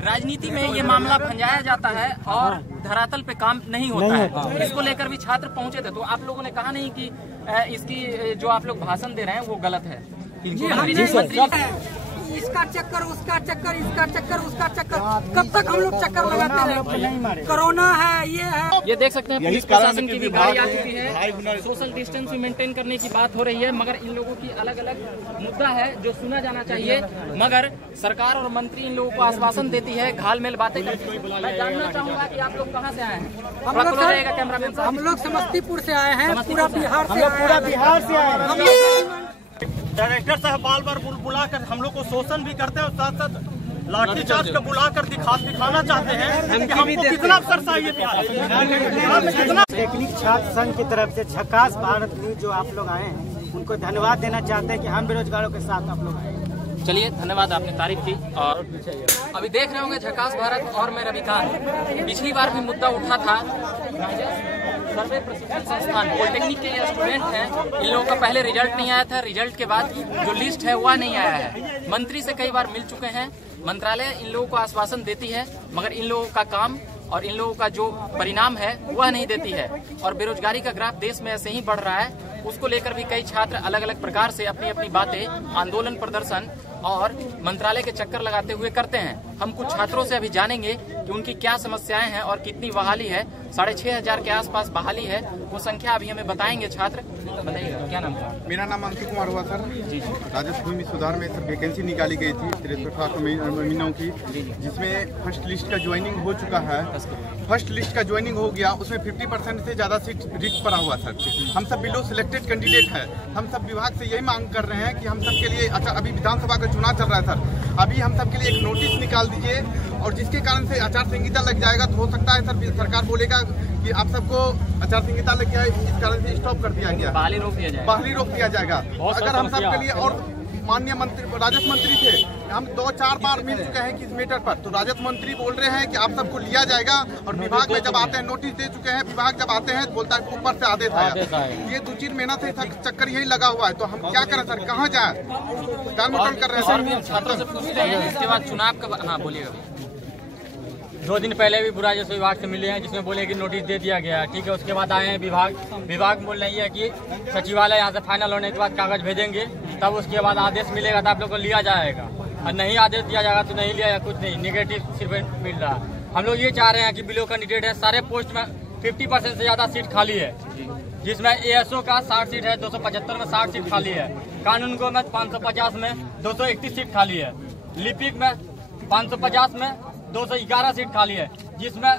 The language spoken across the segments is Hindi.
राजनीति में ये मामला भंजाया जाता है और धरातल पे काम नहीं होता है। इसको लेकर भी छात्र पहुंचे थे, तो आप लोगों ने कहा नहीं कि इसकी जो आप लोग भाषण दे रहे हैं वो गलत है? इसका चक्कर, उसका चक्कर, इसका चक्कर, उसका चक्कर, कब तक हम लोग चक्कर लगाते रहेंगे? कोरोना है, ये है। ये देख सकते हैं पुलिस प्रशासन की भी गाड़ी आ चुकी है। सोशल डिस्टेंस भी मेंटेन करने की बात हो रही है, मगर इन लोगों की अलग अलग मुद्दा है जो सुना जाना चाहिए। मगर सरकार और मंत्री इन लोगों को आश्वासन देती है, घालमेल बातें करती है। मैं जानना चाहूंगा कि आप लोग कहाँ से आए हैं? कैमरामैन साहब, हम लोग समस्तीपुर से आए हैं, पूरा बिहार से आए हैं। डायरेक्टर साहब बार बार बुलाकर हम लोग को शोषण भी करते हैं और साथ साथ लाठीचार्ज का बुलाकर दिखाना चाहते हैं कि हमको कितना अफसरशाही है। टेक्निक छात्र संघ की तरफ से झकास भारत न्यूज जो आप लोग आए हैं उनको धन्यवाद देना चाहते हैं कि हम बेरोजगारों के साथ आप लोग आए। चलिए, धन्यवाद, आपने तारीफ की। और अभी देख रहे होंगे झकास भारत और मैं रविकांत। पिछली बार भी मुद्दा उठा था, सर्वे प्रशिक्षण संस्थान पॉलिटेक्निक के ये स्टूडेंट हैं, इन लोगों का पहले रिजल्ट नहीं आया था, रिजल्ट के बाद जो लिस्ट है वह नहीं आया है। मंत्री से कई बार मिल चुके हैं, मंत्रालय इन लोगों को आश्वासन देती है, मगर इन लोगों का काम और इन लोगों का जो परिणाम है वह नहीं देती है। और बेरोजगारी का ग्राफ देश में ऐसे ही बढ़ रहा है, उसको लेकर भी कई छात्र अलग अलग प्रकार से अपनी अपनी बातें आंदोलन, प्रदर्शन और मंत्रालय के चक्कर लगाते हुए करते हैं। हम कुछ छात्रों से अभी जानेंगे कि उनकी क्या समस्याएं हैं और कितनी बहाली है। 6500 के आसपास बहाली है, वो संख्या अभी हमें बताएंगे छात्र। बताइएगा, क्या नाम था? मेरा नाम अंकित कुमार हुआ सर। राजस्व भूमि सुधार में सर वैकेंसी निकाली गई थी 63 महीनों की, जिसमें फर्स्ट लिस्ट का ज्वाइनिंग हो चुका है। फर्स्ट लिस्ट का ज्वाइनिंग हो गया, उसमें 50% से ज्यादा सीट रिक्त पड़ा हुआ सर। हम सब बिलो सिलेक्टेड कैंडिडेट है। हम सब विभाग से यही मांग कर रहे हैं कि हम सब के लिए, अच्छा अभी विधानसभा का चुनाव चल रहा है सर, अभी हम सब के लिए एक नोटिस निकाल दीजिए और जिसके कारण से आचार संहिता लग जाएगा तो हो सकता है सर सरकार बोलेगा कि आप सबको आचार संहिता लग गया है, इस कारण से स्टॉप कर दिया गया, बहाली रोक दिया जाएगा। अगर हम सब के लिए, और माननीय मंत्री, राजस्व मंत्री थे, हम 2-4 बार मिल चुके हैं कि इस मैटर पर, तो राजस्व मंत्री बोल रहे हैं कि आप सबको लिया जाएगा। और विभाग में जब आते हैं, नोटिस दे चुके हैं, विभाग जब आते हैं बोलता है ऊपर से आदेश आया। ये 2-3 महीना से चक्कर यही लगा हुआ है, तो हम क्या करें सर, कहाँ जाए? टाल कर रहे हैं छात्रों से पूछते हैं। इसके बाद चुनाव का, हाँ बोलिएगा। 2 दिन पहले भी राजस्व विभाग से मिले हैं, जिसमें बोले कि नोटिस दे दिया गया है, ठीक है। उसके बाद आए हैं विभाग बोल रही है कि सचिवालय यहाँ से फाइनल होने के बाद कागज भेजेंगे, तब उसके बाद आदेश मिलेगा तो आप लोग को लिया जाएगा, और नहीं आदेश दिया जाएगा तो नहीं लिया जाएगा। कुछ नहीं, निगेटिव सिर्फ मिल रहा है। हम लोग ये चाह रहे हैं कि बिलो कैंडिडेट है, सारे पोस्ट में 50% से ज्यादा सीट खाली है, जिसमें ASO का 60 सीट है, 275 में 60 सीट खाली है, कानून को में 550 में 231 सीट खाली है, लिपिक में 550 में 211 सीट खाली है, जिसमें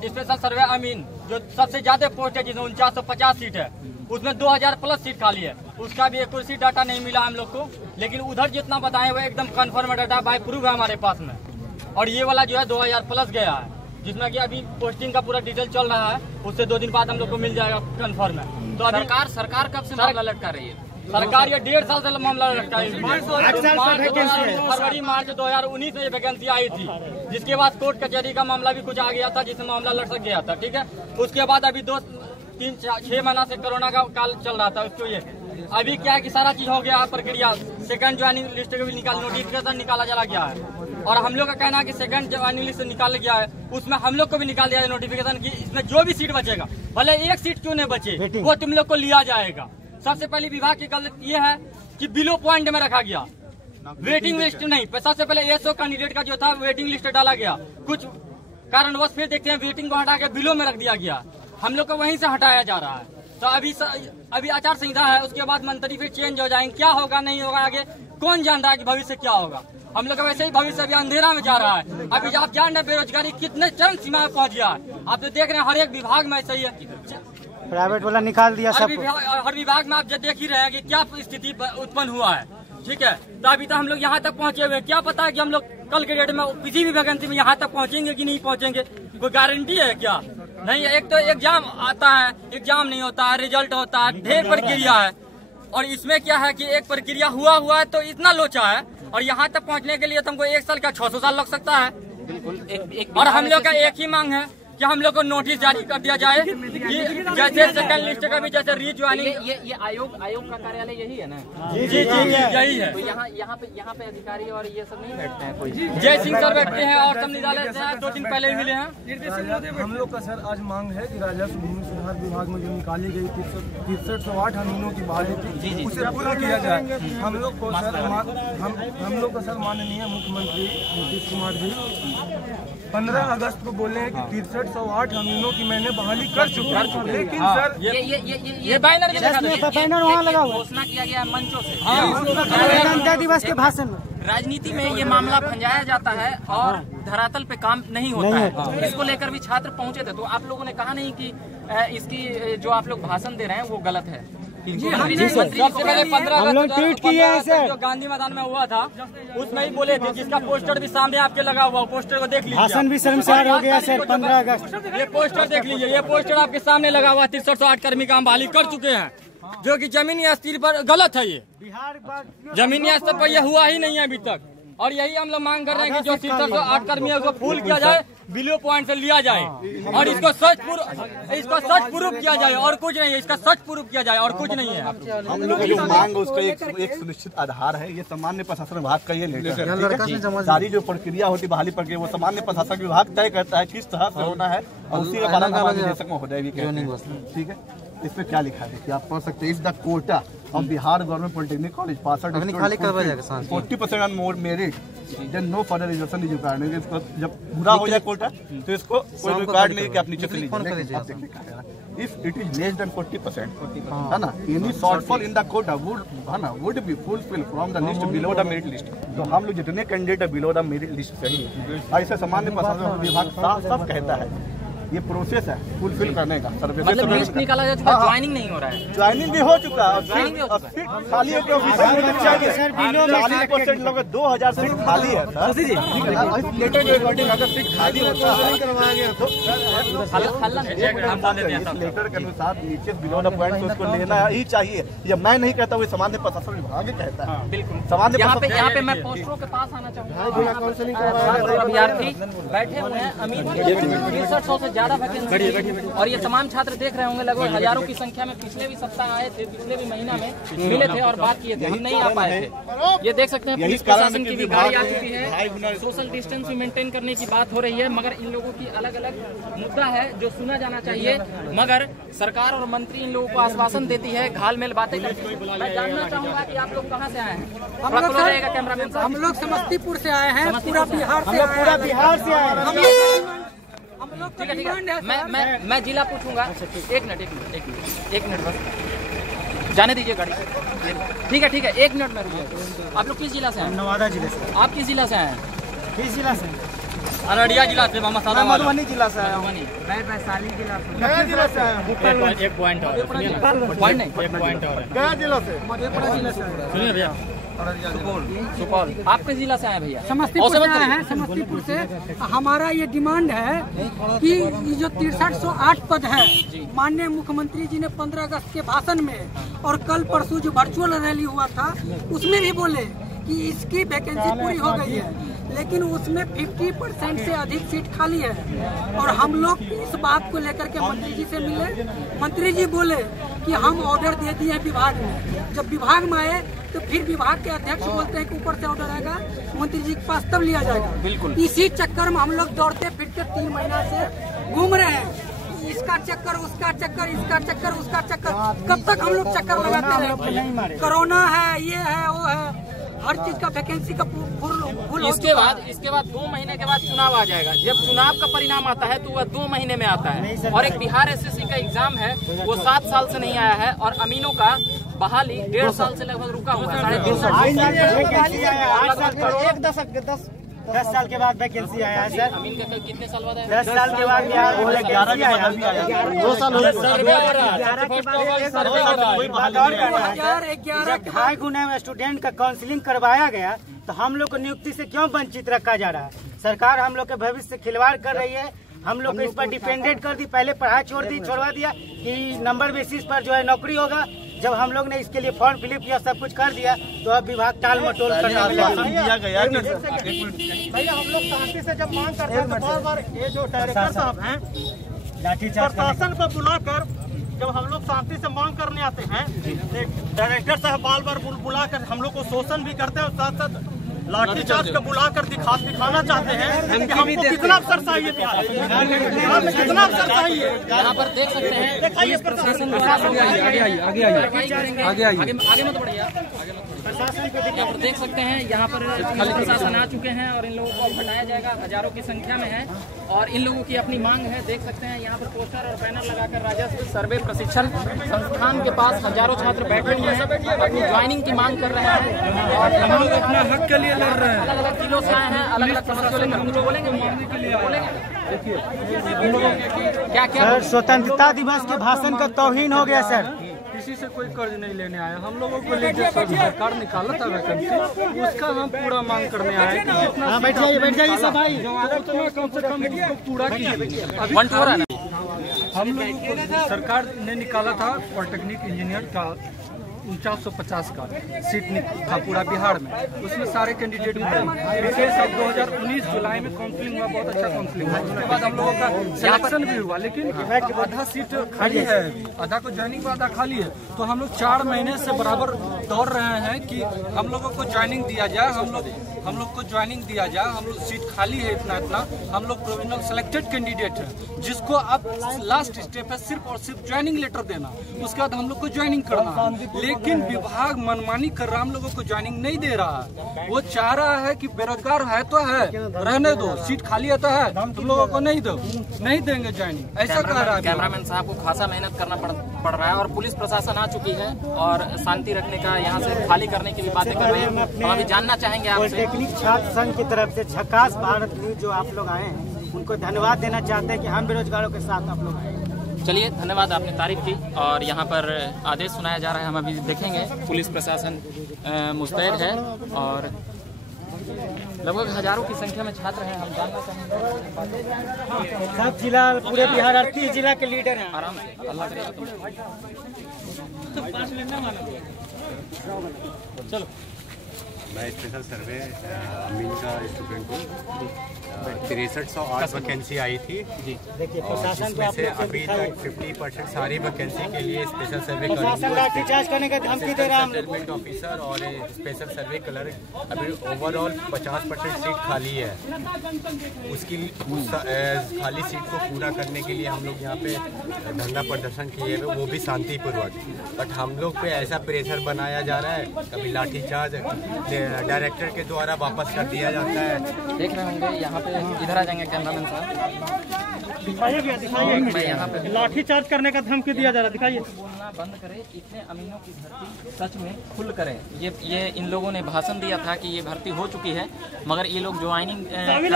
स्पेशल सर्वे अमीन जो सबसे ज्यादा पोस्ट है, जिसमें 4950 सीट है, उसमें 2000 प्लस सीट खाली है। उसका भी एक्यूरेसी डाटा नहीं मिला हम लोग को, लेकिन उधर जितना बताए वो एकदम कन्फर्म डाटा बाय प्रूफ है हमारे पास में। और ये वाला जो है 2000 प्लस गया है, जिसमें कि अभी पोस्टिंग का पूरा डिटेल चल रहा है, उससे 2 दिन बाद हम लोग को मिल जाएगा, कन्फर्म है। तो अभी सरकार कब से मामला लटका रही है? सरकार ये 1.5 साल से मामला लटका है। फरवरी मार्च 2019 में ये वैकेंसी आई थी, जिसके बाद कोर्ट कचहरी का मामला भी कुछ आ गया था, जिसमें मामला लटक गया था, ठीक है। उसके बाद अभी 2-3-6 महीना से कोरोना का काल चल रहा था, उसको ये अभी क्या है कि सारा चीज हो गया प्रक्रिया। सेकंड ज्वाइनिंग लिस्ट का भी नोटिफिकेशन निकाला चला गया है, और हम लोग का कहना है कि सेकंड ज्वाइनिंग लिस्ट निकाल गया है, उसमें हम लोग को भी निकाल दिया है नोटिफिकेशन की इसमें जो भी सीट बचेगा, भले 1 सीट क्यों नहीं बचे, वो तुम लोग को लिया जाएगा। सबसे पहले विभाग की गलती ये है कि बिलो पॉइंट में रखा गया, वेटिंग लिस्ट नहीं। सबसे पहले ASO कैंडिडेट का जो था वेटिंग लिस्ट डाला गया, कुछ कारणवश फिर देखते हैं वेटिंग को हटा के बिलो में रख दिया गया, हम लोग को वहीं से हटाया जा रहा है। तो अभी आचार संहिता है, उसके बाद मंत्री फिर चेंज हो जाएंगे, क्या होगा नहीं होगा आगे कौन जान रहा है कि भविष्य क्या होगा। हम लोग का वैसे ही भविष्य अभी अंधेरा में जा रहा है। अभी आप जान रहे बेरोजगारी कितने चरम सीमा में पहुंच गया है, आप तो देख रहे हैं हर एक विभाग में ऐसा ही है, प्राइवेट वाला निकाल दिया सब। हर विभाग में आप देख ही रहे हैं कि क्या स्थिति उत्पन्न हुआ है, ठीक है। तो अभी तो हम लोग यहाँ तक पहुँचे हुए, क्या पता है कि हम लोग कल के डेट में किसी भी वैकेंसी में यहाँ तक पहुँचेंगे कि नहीं पहुँचेंगे, कोई गारंटी है क्या? नहीं। एक तो एग्जाम आता है, एग्जाम नहीं होता है, रिजल्ट होता है, ढेर प्रक्रिया है, और इसमें क्या है कि एक प्रक्रिया हुआ है तो इतना लोचा है, और यहाँ तक पहुँचने के लिए तुमको 1 साल का 600 साल लग सकता है। बिल्कुल। और हम लोग का एक ही मांग है कि हम लोग को नोटिस जारी कर दिया जाए कि जैसे सेकंड लिस्ट का भी जैसे रीज्वाइनिंग। ये आयोग का कार्यालय यही है ना? जी यही है। तो यहाँ पे अधिकारी और ये सब नहीं बैठते हैं कोई? जय सिंह सर बैठते हैं और सब निकाले से 2 दिन पहले ही मिले हैं। हम लोग का सर आज मांग है कि राजस्व भूमि सुधार विभाग में जो निकाली गई 6308 अमीनों की बहाली थी उसे पूरा किया जाए। हम लोग को सर माननीय मुख्यमंत्री नीतीश कुमार जी 15 अगस्त को बोले हैं कि 6308 अमीनों की मैंने बहाली कर चुका हूँ, लेकिन सर ये बैनर वहाँ लगा हुआ घोषणा किया गया है मंचों से। गणतंत्र दिवस के भाषण में राजनीति में ये मामला भंजाया जाता है और धरातल पे काम नहीं होता है। इसको लेकर भी छात्र पहुंचे थे, तो आप लोगों ने कहा नहीं कि इसकी जो आप लोग भाषण दे रहे हैं वो गलत है? सबसे पहले 15 अगस्त जो गांधी मैदान में हुआ था उसमें ही बोले थे, जिसका पोस्टर भी सामने आपके लगा हुआ, पोस्टर को देख लीजिए। भाषण भी शर्मसार हो गया सर 15 अगस्त। ये पोस्टर देख लीजिए, ये पोस्टर आपके सामने लगा हुआ 6308 कर्मी का हम बहाली कर चुके हैं, जो कि जमीनी स्तर पर गलत है। ये जमीनी स्तर पर यह हुआ ही नहीं है अभी तक, और यही हम लोग मांग कर रहे हैं कि जो 6308 कर्मी है उसको फुल किया जाए, बिलो पॉइंट से लिया जाए और इसको सच प्रूफ किया जाए और कुछ नहीं है। इसका सच प्रूफ किया जाए और कुछ नहीं है। हम लोग जो मांग है उसका एक सुनिश्चित आधार है। ये सामान्य प्रशासन विभाग का ये लेटर है। सारी जो प्रक्रिया होती है बहाली प्रक्रिया वो सामान्य प्रशासन विभाग तय करता है किस तरह से होना है और उसी का पालन निदेशक महोदय भी कहते हैं। ठीक है, इसमें क्या लिखा है देखिए, आप पढ़ सकते हैं। Is the quota of Bihar government polytechnic college 40% on more merit then no further reservation is required. इसको जब पूरा हो जाए कोटा तो इसको कोई रिकॉर्ड नहीं कि आप नीचे से लीजिए। If it is less than 40% है ना, any shortfall in the quota would be fulfil from the list below the merit list. तो हम लोग जितने कैंडिडेट है बिलो द मेरिट लिस्ट से ही ऐसे सामान्य प्रशासन विभाग साफ कहता है ये प्रोसेस है फुलफिल करने का। मतलब लिस्ट निकाला जा चुका है, ज्वाइनिंग नहीं हो रहा है। ज्वाइनिंग भी हो चुका है, खाली है 40% लोग 2000 सीट खाली है सर। लेटर के अकॉर्डिंग अगर सीट खाली होता है इस लेटर के अनुसार नीचे बिलो द पॉइंट उसको लेना ही चाहिए। ये मैं नहीं कहता, वो सामान्य प्रशासन विभाग कहता है। बिल्कुल सामान्य यहाँ पे मैं पोस्टरों के पास आना चाहूँगा। अभ्यर्थी बैठे हुए हैं, अमीर 6300 से ज्यादा वैकेंसी और ये तमाम छात्र देख रहे होंगे, लगभग हजारों की संख्या में पिछले भी सप्ताह आए थे, पिछले भी महीना में मिले थे और बात किए थे, हम नहीं आ पाए थे। ये देख सकते हैं पुलिस प्रशासन की भी गाड़ी आ चुकी है, सोशल डिस्टेंस भी मेंटेन करने की बात हो रही है, मगर इन लोगों की अलग अलग मुद्दा है जो सुना जाना चाहिए, मगर सरकार और मंत्री इन लोगों को आश्वासन देती है, घालमेल बातें करती है। मैं जानना चाहूंगा कि आप लोग कहाँ से आए हैं? हम लोग समस्तीपुर से आए हैं, पूरा बिहार से हम लोग ठीक है। मैं जिला पूछूंगा। एक मिनट बस जाने दीजिए गाड़ी। ठीक है, 1 मिनट में रुकिए। आप लोग किस जिला से हैं? नवादा जिले से। आप किस जिला से आए हैं? किस जिला से? अररिया जिला से। मधुबनी जिला से आया। मैं वैशाली जिला से। गया जिला से आया। एक पॉइंट और गया जिला से। मधेपुरा जिला से। सुनिए भैया, सुपौल। आप किस जिला से आए भैया? समस्तीपुर से आए हैं। समस्तीपुर से हमारा ये डिमांड है कि ये जो 6308 पद है, माननीय मुख्यमंत्री जी ने 15 अगस्त के भाषण में और कल परसों जो वर्चुअल रैली हुआ था उसमें भी बोले कि इसकी वैकेंसी पूरी हो गई है, लेकिन उसमें 50% से अधिक सीट खाली है। और हम लोग इस बात को लेकर के मंत्री जी से मिले, मंत्री जी बोले कि हम ऑर्डर दे दिए हैं विभाग में। जब विभाग में आए तो फिर विभाग के अध्यक्ष बोलते हैं कि ऊपर से ऑर्डर आएगा, मंत्री जी के पास तब लिया जाएगा। बिल्कुल इसी चक्कर में हम लोग दौड़ते फिरते 3 महीना से घूम रहे हैं। इसका चक्कर, उसका चक्कर, इसका चक्कर, उसका चक्कर, कब तक हम लोग चक्कर लगाते रहेंगे? कोरोना है, ये है, वो है, हर चीज का वैकेंसी का फुल। इसके बाद 2 महीने के बाद चुनाव आ जाएगा। जब चुनाव का परिणाम आता है तो वह 2 महीने में आता है। और एक बिहार SSC का एग्जाम है, वो 7 साल से नहीं आया है, और अमीनों का बहाली 1.5 साल से लगभग रुका हुआ है। 10 साल के बाद वैकेंसी आया है सर। अमीन का कितने साल बाद आया? 10 साल के बाद 2 साल हो गए। 2.5 गुना में स्टूडेंट का काउंसलिंग करवाया गया तो हम लोग को नियुक्ति से क्यों वंचित रखा जा रहा है? सरकार हम लोग के भविष्य से खिलवाड़ कर रही है। हम लोग को इस पर डिपेंडेंट कर दी, पहले पढ़ाई छोड़वा दिया कि नंबर बेसिस पर जो है नौकरी होगा, जब हम लोग ने इसके लिए फॉर्म फिलअप किया, सब कुछ कर दिया, तो अब विभाग टाल मटोल करने में दिया गया। भैया हम लोग शांति से जब मांग करते हैं तो बार बार ये जो डायरेक्टर साहब हैं लाठीचार्ज प्रशासन को बुलाकर, जब हम लोग शांति से मांग करने आते हैं, डायरेक्टर साहब बार बार बुलाकर हम लोग को शोषण भी करते हैं और साथ साथ लाठीचार्ज को बुलाकर दिखाना चाहते हैं कि हमको कितना अवसर चाहिए, कितना अवसर चाहिए। यहाँ पर देख सकते हैं आगे मत बढ़िए, यहाँ पर देख सकते हैं यहाँ पर पुलिस प्रशासन आ चुके हैं और इन लोगों को हटाया जाएगा, हजारों की संख्या में है और इन लोगों की अपनी मांग है। देख सकते हैं यहाँ पर पोस्टर और बैनर लगाकर राजस्व सर्वे प्रशिक्षण संस्थान के पास हजारों छात्र बैठे हुए हैं, अपनी ज्वाइनिंग की मांग कर रहे हैं और हम लोग अपना हक के लिए लड़ रहे हैं। अलग अलग जिलों से आए हैं, अलग अलग समस्या लेकर हम लोग बोलेंगे क्या क्या। स्वतंत्रता दिवस के भाषण का तौहीन हो गया सर। किसी से कोई कर्ज नहीं लेने आया, हम लोगों को लेकर सरकार निकाला था वैकेंसी, उसका हम पूरा मांग करने आए कि जितना बैठ जाइए सब भाई, कम से कम पूरा कीजिए। हम लोगों को सरकार ने निकाला था पॉलिटेक्निक इंजीनियर का 4950 का सीट था पूरा बिहार में, उसमें सारे कैंडिडेट मिले। विशेष अब 2019 जुलाई में काउंसलिंग हुआ, बहुत अच्छा काउंसलिंग हुआ, उसके बाद हम लोगों का सिलेक्शन भी हुआ, लेकिन आधा सीट खाली है, आधा को ज्वाइनिंग पर आधा खाली है। तो हम लोग 4 महीने से बराबर दौड़ रहे हैं कि हम लोगों को ज्वाइनिंग दिया जाए, हम लोग को ज्वाइनिंग दिया जाए। हम लोग सीट खाली है इतना, हम लोग प्रोविजनल सिलेक्टेड कैंडिडेट है, जिसको अब लास्ट स्टेप है सिर्फ और सिर्फ ज्वाइनिंग लेटर देना, उसके बाद हम लोग को ज्वाइनिंग करना है। लेकिन विभाग मनमानी कर रहा, हम लोगों को ज्वाइनिंग नहीं दे रहा है। वो चाह रहा है कि बेरोजगार है तो है, रहने दो, सीट खाली है तो है, तुम लोगों को नहीं दो, नहीं देंगे ज्वाइनिंग, ऐसा कह रहा है। कैमरामैन साहब को खासा मेहनत करना पड़ रहा है और पुलिस प्रशासन आ चुकी है और शांति रखने का, यहाँ से खाली करने की भी बातें कर रहे हैं। हम अभी जानना चाहेंगे आपसे, पॉलिटेक्निक छात्र संघ की तरफ से झकास भारत न्यूज जो आप लोग आए हैं, उनको धन्यवाद देना चाहते हैं कि हम बेरोजगारों के साथ आप लोग आए। चलिए धन्यवाद, आपने तारीफ की और यहाँ पर आदेश सुनाया जा रहा है, हम अभी देखेंगे। पुलिस प्रशासन मुस्तैद है और लगभग हजारों की संख्या में छात्र हैं। हम जानना चाहेंगे सब जिला, पूरे बिहार 38 जिला के लीडर हैं। आराम से, अल्लाह करे। चलो मैं स्पेशल सर्वे अमीन का स्टूडेंट हूँ। 6308 वैकेंसी आई थी, जिसमें से अभी तक 50% सारी वैकेंसी के लिए स्पेशल सर्वे सेटलमेंट ऑफिसर और स्पेशल सर्वे क्लर्क, अभी ओवरऑल 50% सीट खाली है। उस खाली सीट को पूरा करने के लिए हम लोग यहाँ पे धरना प्रदर्शन किए हुए, वो भी शांतिपूर्वक। बट हम लोग पे ऐसा प्रेशर बनाया जा रहा है, कभी लाठीचार्ज डायरेक्टर के द्वारा वापस कर दिया जाता है। देख रहे होंगे यहाँ पे, इधर आ जाएंगे कैमरामैन साहब, मैं यहाँ पे लाठीचार्ज करने का धमकी दिया जा रहा है, दिखाइए। बोलना बंद करें, इतने अमीनों की भर्ती सच में खुल करें। ये इन लोगों ने भाषण दिया था कि ये भर्ती हो चुकी है, मगर ये लोग ज्वाइनिंग इन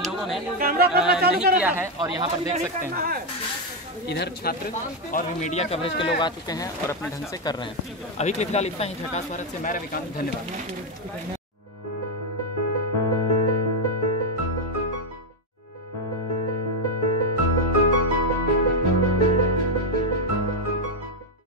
लोगों ने नहीं किया है। और यहाँ पर देख सकते हैं इधर छात्र और भी मीडिया कवरेज के लोग आ चुके हैं और अपने ढंग से कर रहे हैं। अभी के फिलहाल इतना ही। झकास भारत से मैं रविकांत, धन्यवाद।